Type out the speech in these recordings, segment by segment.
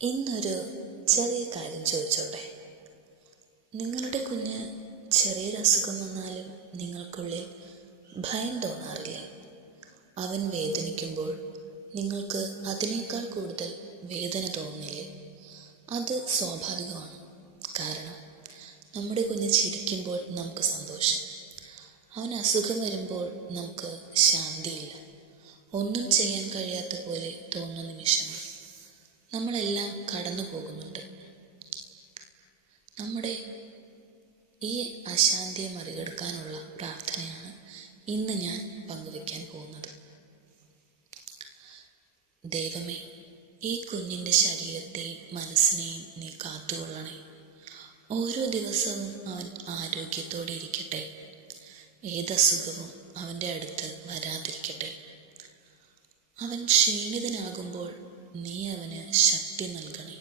ഇന്നൊരു ചെറിയ കാര്യം ചോദിച്ചോട്ടെ. നിങ്ങളുടെ കുഞ്ഞ് ചെറിയൊരു അസുഖം വന്നാലും നിങ്ങൾക്കുള്ളിൽ ഭയം തോന്നാറില്ലേ? അവൻ വേദനിക്കുമ്പോൾ നിങ്ങൾക്ക് അതിനേക്കാൾ കൂടുതൽ വേദന തോന്നില്ലേ? അത് സ്വാഭാവികമാണ്. കാരണം നമ്മുടെ കുഞ്ഞ് ചിരിക്കുമ്പോൾ നമുക്ക് സന്തോഷം, അവന് അസുഖം വരുമ്പോൾ നമുക്ക് ശാന്തിയില്ല, ഒന്നും ചെയ്യാൻ കഴിയാത്ത പോലെ തോന്നുന്ന നിമിഷങ്ങൾ നമ്മളെല്ലാം കടന്നു പോകുന്നുണ്ട്. നമ്മുടെ ഈ അശാന്തിയെ മറികടക്കാനുള്ള പ്രാർത്ഥനയാണ് ഇന്ന് ഞാൻ പങ്കുവയ്ക്കാൻ പോകുന്നത്. ദൈവമേ, ഈ കുഞ്ഞിൻ്റെ ശരീരത്തെയും മനസ്സിനെയും നീ കാത്തുകൊള്ളണേ. ഓരോ ദിവസവും അവൻ ആരോഗ്യത്തോടെ ഇരിക്കട്ടെ. ഏതസുഖവും അവൻ്റെ അടുത്ത് വരാതിരിക്കട്ടെ. അവൻ ക്ഷീണിതനാകുമ്പോൾ നീ അവന് ശക്തി നൽകണേ.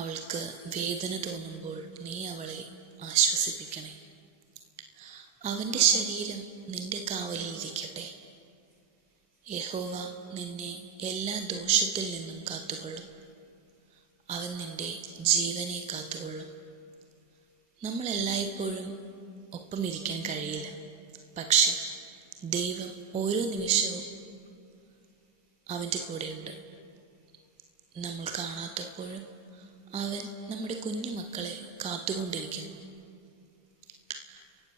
അവൾക്ക് വേദന തോന്നുമ്പോൾ നീ അവളെ ആശ്വസിപ്പിക്കണേ. അവൻ്റെ ശരീരം നിന്റെ കാവലിലിരിക്കട്ടെ. യഹോവ നിന്നെ എല്ലാ ദോഷത്തിൽ നിന്നും കാത്തുകൊള്ളും. അവൻ നിന്റെ ജീവനെ കാത്തുകൊള്ളും. നമ്മളെല്ലായ്പ്പോഴും ഒപ്പമിരിക്കാൻ കഴിയില്ല, പക്ഷെ ദൈവം ഓരോ നിമിഷവും അവൻ്റെ കൂടെയുണ്ട്. നമ്മൾ കാണാത്തപ്പോഴും അവൻ നമ്മുടെ കുഞ്ഞു മക്കളെ കാത്തുകൊണ്ടിരിക്കുന്നു.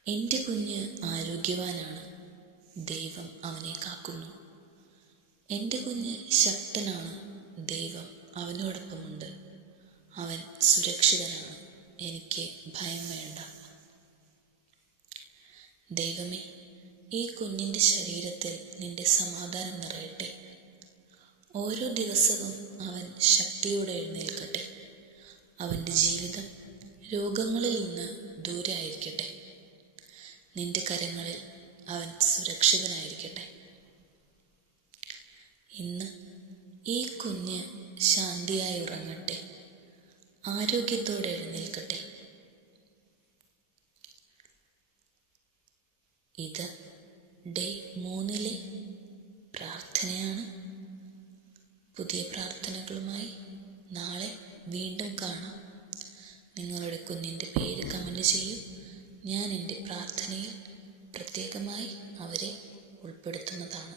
എൻ്റെ കുഞ്ഞ് ആരോഗ്യവാനാണ്, ദൈവം അവനെ കാക്കുന്നു. എൻ്റെ കുഞ്ഞ് ശക്തനാണ്, ദൈവം അവനോടൊപ്പമുണ്ട്. അവൻ സുരക്ഷിതനാണ്, എനിക്ക് ഭയം വേണ്ട. ദൈവമേ, ഈ കുഞ്ഞിൻ്റെ ശരീരത്തിൽ നിന്റെ സമാധാനം നിറയട്ടെ. ഓരോ ദിവസവും അവൻ ശക്തിയോടെ എഴുന്നേൽക്കട്ടെ. അവൻ്റെ ജീവിതം രോഗങ്ങളിൽ നിന്ന് ദൂരെ ആയിരിക്കട്ടെ. നിന്റെ കരങ്ങളിൽ അവൻ സുരക്ഷിതനായിരിക്കട്ടെ. ഇന്ന് ഈ കുഞ്ഞ് ശാന്തിയായി ഉറങ്ങട്ടെ, ആരോഗ്യത്തോടെ എഴുന്നേൽക്കട്ടെ. ഇത് ഡേ 3 പ്രാർത്ഥനയാണ്. പുതിയ പ്രാർത്ഥനകളുമായി നാളെ വീണ്ടും കാണാം. നിങ്ങളുടെ കുഞ്ഞിൻ്റെ പേര് കമൻറ്റ് ചെയ്യൂ. ഞാൻ എൻ്റെ പ്രാർത്ഥനയിൽ പ്രത്യേകമായി അവരെ ഉൾപ്പെടുത്തുന്നതാണ്.